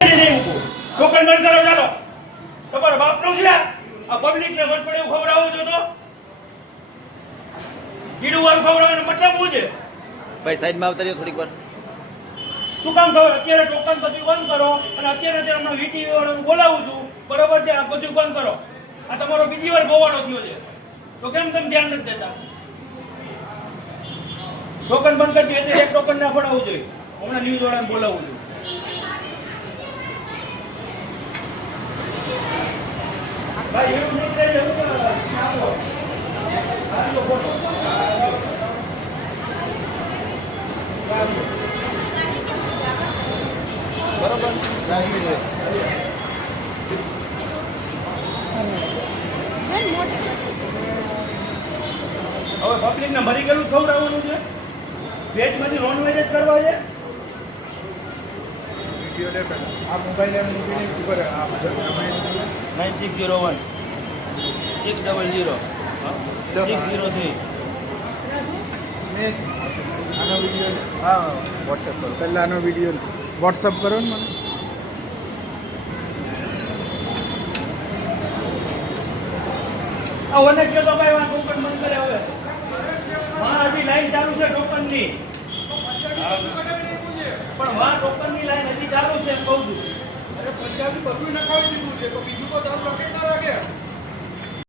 Token બંધ કરો ચાલો. તમારા બાપનું છે? આ? પબ્લિક ને પડે એવું ખવડાવો છો તો. કીડું વાળું ખવડાવવાનો મતલબ શું છે? ભાઈ સાઈડમાં આવતા થોડીક વાર. શું કામ ખબર અત્યારે ટોકન બધું બંધ કરો અને અત્યારે અત્યારે હમણાં વીટી વાળાને બોલાવું છું. બરોબર છે? આ બધું બંધ કરો. આ તમારો બીજી વાર ગોવાળો થયો છે. તો કેમ તમે ધ્યાન નથી દેતા? ટોકન બંધ કરતી એક ટોકન ના પડાવવું જોઈએ. હમણાં ન્યૂઝ વાળાને બોલાવું છું. ફોટો. હવે પબ્લિકને મરી ગયેલું ખવડાવવાનું છે? વેજમાંથી નોન વેજ કરવા છે? આ મોબાઈલ એમ મૂકીને ઉપર આ તમે nine six zero one. Six double zero six zero three આનો વીડિયો હા વોટ્સઅપ કરો. પહેલાં આનો વીડિયો વોટ્સઅપ કરો ને મને. આ ઓને કયો તો ભાઈ આ ટોકન બંધ કરે હવે. હા હજી લાઈન ચાલુ છે ટોકનની. પણ વાં ટોકનની લાઈન હજી ચાલુ છે એમ કહું છું. અરે પંજાબી બધું નખાવી દીધું છે